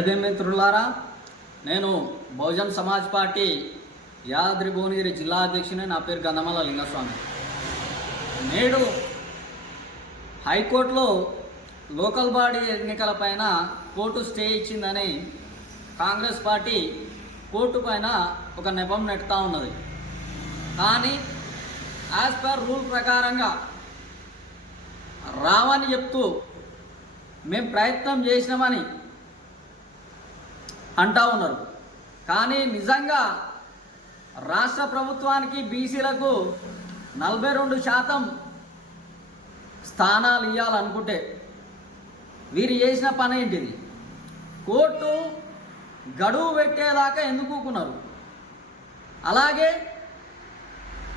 జై భీమ్ మిత్రులారా, నేను బహుజన్ సమాజ్ పార్టీ యాదాద్రి భువనగిరి జిల్లా అధ్యక్షుని. నా పేరు గంధమల లింగస్వామి. నేడు హైకోర్టులో లోకల్ బాడీ ఎన్నికల పైన కోర్టు స్టే ఇచ్చిందని కాంగ్రెస్ పార్టీ కోర్టు పైన ఒక నెపం నెట్టుతూ ఉన్నది. కానీ యాజ్ పర్ రూల్ ప్రకారంగా రావని చెప్తూ మేము ప్రయత్నం చేసినామని అంటా ఉన్నారు. కానీ నిజంగా రాష్ట్ర ప్రభుత్వానికి బీసీలకు 42% స్థానాలు ఇవ్వాలనుకుంటే వీరు చేసిన పని ఏంటిది? కోర్టు గడువు పెట్టేదాకా ఎందుకు ఊరుకున్నారు? అలాగే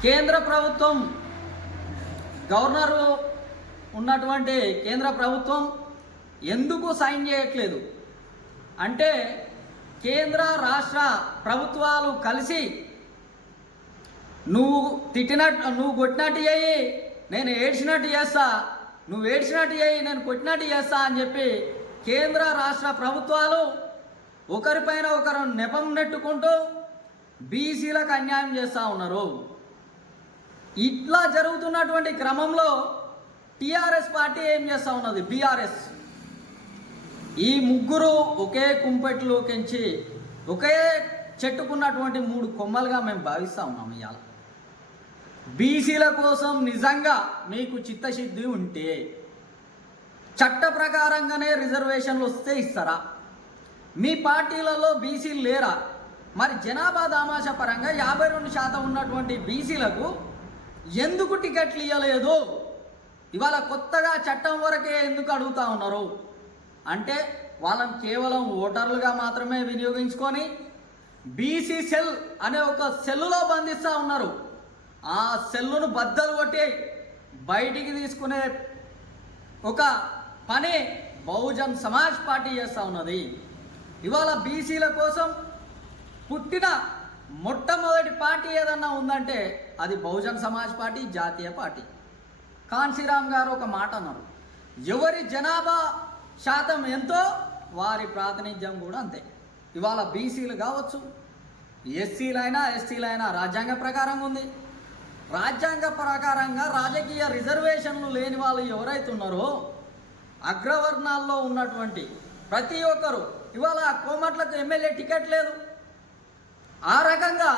కేంద్ర ప్రభుత్వం గవర్నరు ఉన్నటువంటి కేంద్ర ప్రభుత్వం ఎందుకు సైన్ చేయట్లేదు అంటే, కేంద్ర రాష్ట్ర ప్రభుత్వాలు కలిసి నువ్వు తిట్టినట్టు నువ్వు కొట్టినట్టు చేయి, నేను ఏడ్చినట్టు చేస్తా, నువ్వు ఏడ్చినట్టు చేయి, నేను కొట్టినట్టు చేస్తా అని చెప్పి కేంద్ర రాష్ట్ర ప్రభుత్వాలు ఒకరిపైన ఒకరు నెపం నెట్టుకుంటూ బీసీలకు అన్యాయం చేస్తూ ఉన్నారు. ఇట్లా జరుగుతున్నటువంటి క్రమంలో టీఆర్ఎస్ పార్టీ ఏం చేస్తూ ఉన్నది? బీఆర్ఎస్ ఈ ముగ్గురు ఒకే కుంపెట్లోకించి ఒకే చెట్టుకున్నటువంటి 3 కొమ్మలుగా మేము భావిస్తూ ఉన్నాం. ఇవాళ బీసీల కోసం నిజంగా మీకు చిత్తశుద్ధి ఉంటే చట్ట ప్రకారంగానే రిజర్వేషన్లు వస్తే ఇస్తారా? మీ పార్టీలలో బీసీలు లేరా? మరి జనాభా దామాష పరంగా 52% ఉన్నటువంటి బీసీలకు ఎందుకు టికెట్లు ఇవ్వలేదు? ఇవాళ కొత్తగా చట్టం వరకే ఎందుకు అడుగుతూ ఉన్నారు అంటే, వాళ్ళని కేవలం ఓటర్లుగా మాత్రమే వినియోగించుకొని బీసీ సెల్ అనే ఒక సెల్లులో బంధిస్తూ ఉన్నారు. ఆ సెల్లును బద్దలు కొట్టి బయటికి తీసుకునే ఒక పని బహుజన్ సమాజ్ పార్టీ చేస్తూ ఉన్నది. ఇవాళ బీసీల కోసం పుట్టిన మొట్టమొదటి పార్టీ ఏదన్నా ఉందంటే అది బహుజన్ సమాజ్ పార్టీ, జాతీయ పార్టీ. కాన్సీరామ్ గారు ఒక మాట అన్నారు, ఎవరి జనాభా శాతం ఎంతో వారి ప్రాతినిధ్యం కూడా అంతే. ఇవాళ బీసీలు కావచ్చు, ఎస్సీలైనా ఎస్టీలైనా రాజ్యాంగ ప్రకారంగా ఉంది. రాజ్యాంగ ప్రకారంగా రాజకీయ రిజర్వేషన్లు లేని వాళ్ళు ఎవరైతే ఉన్నారో అగ్రవర్ణాల్లో ఉన్నటువంటి ప్రతి ఒక్కరు, ఇవాళ కోమట్లకు ఎమ్మెల్యే టికెట్ లేదు. ఆ రకంగా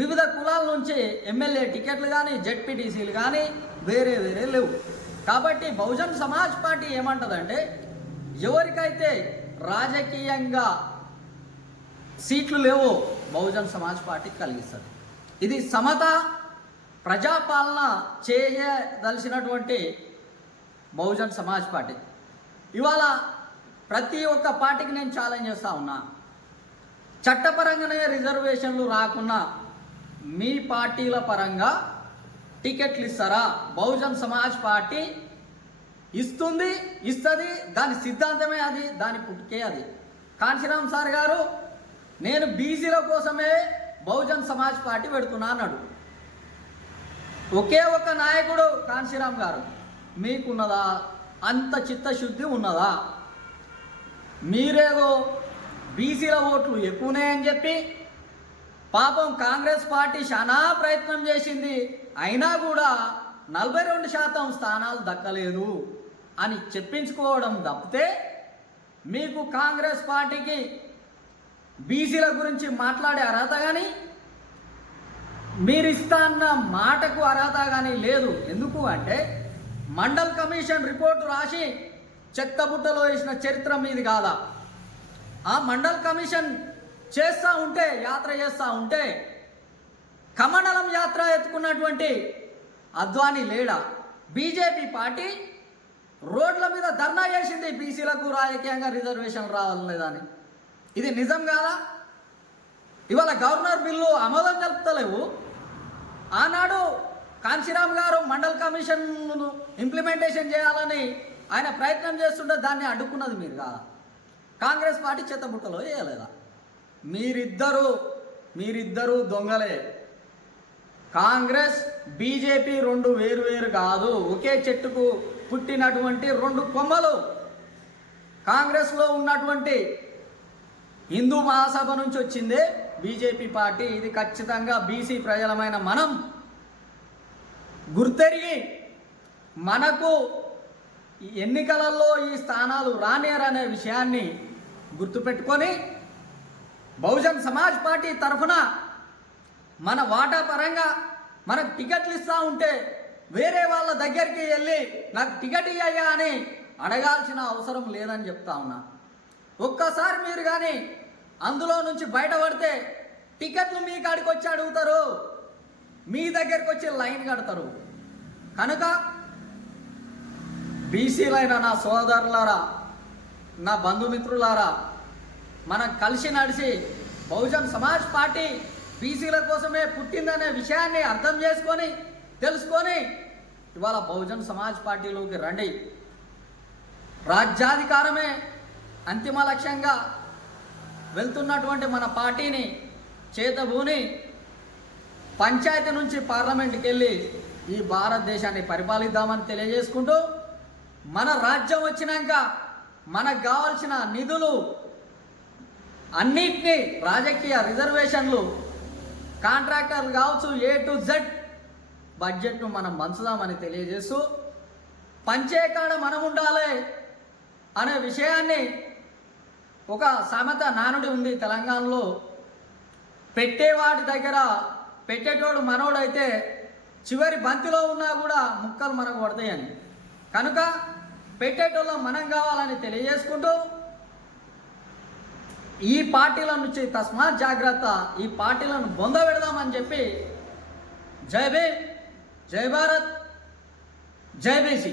వివిధ కులాల నుంచి ఎమ్మెల్యే టికెట్లు కానీ జెడ్పీటీసీలు కానీ వేరే లేవు. కాబట్టి బహుజన్ సమాజ్ పార్టీ ఏమంటుందంటే, ఎవరికైతే రాజకీయంగా సీట్లు లేవో బహుజన్ సమాజ్ పార్టీకి కలిగిస్తుంది. ఇది సమత ప్రజాపాలన చేయదలిసినటువంటి బహుజన్ సమాజ్ పార్టీ. ఇవాళ ప్రతి ఒక్క పార్టీకి నేను ఛాలెంజ్ చేస్తూ ఉన్నా, చట్టపరంగానే రిజర్వేషన్లు రాకున్నా మీ పార్టీల పరంగా టికెట్లు ఇస్తారా? బహుజన్ సమాజ్ పార్టీ ఇస్తుంది, ఇస్తుంది. దాని సిద్ధాంతమే అది, దాని పుట్టుకే అది. కాంశీరామ్ సార్ గారు నేను బీసీల కోసమే బహుజన్ సమాజ్ పార్టీ పెడుతున్నా అన్నాడు. ఒకే ఒక నాయకుడు కాంశీరామ్ గారు. మీకున్నదా అంత చిత్తశుద్ధి ఉన్నదా? మీరేదో బీసీల ఓట్లు ఎక్కువనే అని చెప్పి పాపం కాంగ్రెస్ పార్టీ చాలా ప్రయత్నం చేసింది, అయినా కూడా 42% స్థానాలు దక్కలేదు అని చెప్పించుకోవడం తప్పితే మీకు కాంగ్రెస్ పార్టీకి బీసీల గురించి మాట్లాడే అర్హత కానీ మీరు ఇస్తా అన్న మాటకు అర్హత కానీ లేదు. ఎందుకు అంటే, మండల్ కమిషన్ రిపోర్టు రాసి చెత్తబుట్టలో వేసిన చరిత్ర మీది కాదా? ఆ మండల్ కమిషన్ చేస్తూ ఉంటే, యాత్ర చేస్తూ ఉంటే కమండలం యాత్ర ఎత్తుకున్నటువంటి అద్వానీ లేడా? బీజేపీ పార్టీ రోడ్ల మీద ధర్నా చేసింది బీసీలకు రాజకీయంగా రిజర్వేషన్ రావాలనేదని. ఇది నిజం కాదా? ఇవాళ గవర్నర్ బిల్లు ఆమోదం తెలుపుతలేవు. ఆనాడు కాంశీరామ్ గారు మండల్ కమిషన్ను ఇంప్లిమెంటేషన్ చేయాలని ఆయన ప్రయత్నం చేస్తుంటే దాన్ని అడ్డుకున్నది మీరు కాదా? కాంగ్రెస్ పార్టీ చెత్తబుట్టలో వేయలేదా? మీరిద్దరూ దొంగలే. కాంగ్రెస్ బీజేపీ 2 వేరు కాదు, ఒకే చెట్టుకు పుట్టినటువంటి 2 కొమ్మలు. కాంగ్రెస్లో ఉన్నటువంటి హిందూ మహాసభ నుంచి వచ్చిందే బీజేపీ పార్టీ. ఇది ఖచ్చితంగా బీసీ ప్రజలమైన మనం గుర్తెరిగి మనకు ఎన్నికలలో ఈ స్థానాలు రానేరనే విషయాన్ని గుర్తుపెట్టుకొని బహుజన్ సమాజ్ పార్టీ తరఫున మన వాటా పరంగా మనకు టికెట్లు ఇస్తూ ఉంటే వేరే వాళ్ళ దగ్గరికి వెళ్ళి నాకు టికెట్ ఇయ్యా అని అడగాల్సిన అవసరం లేదని చెప్తా ఉన్నా. ఒక్కసారి మీరు కానీ అందులో నుంచి బయటపడితే టికెట్లు మీ కాడికి వచ్చి అడుగుతారు, మీ దగ్గరికి వచ్చి లైన్ కడతారు. కనుక బీసీలైన నా సోదరులారా, నా బంధుమిత్రులారా, మనం కలిసి నడిచి బహుజన్ సమాజ్ పార్టీ బీసీల కోసమే పుట్టిందనే విషయాన్ని అర్థం చేసుకొని తెలుసుకొని ఇవాళ బహుజన్ సమాజ్ పార్టీలోకి రండి. రాజ్యాధికారమే అంతిమ లక్ష్యంగా వెళ్తున్నటువంటి మన పార్టీని చేతబూని పంచాయతీ నుంచి పార్లమెంట్కి వెళ్ళి ఈ భారతదేశాన్ని పరిపాలిద్దామని తెలియజేసుకుంటూ, మన రాజ్యం వచ్చినాక మనకు కావాల్సిన నిధులు అన్నిటినీ రాజకీయ రిజర్వేషన్లు కాంట్రాక్టర్లు కావచ్చు A to Z బడ్జెట్ను మనం పంచుదామని తెలియజేస్తూ, పంచేకాడ మనం ఉండాలి అనే విషయాన్ని ఒక సామెత నానుడి ఉంది తెలంగాణలో, పెట్టేవాడి దగ్గర పెట్టేటోడు మనోడైతే చివరి బంతిలో ఉన్నా కూడా ముక్కలు మనకు పడతాయని. కనుక పెట్టేటోళ్ళం మనం కావాలని తెలియజేసుకుంటూ ఈ పార్టీల నుంచి తస్మాత్ జాగ్రత్త, ఈ పార్టీలను బొంద పెడదామని చెప్పి జై భీమ్, జై భారత్, జై బీసీ.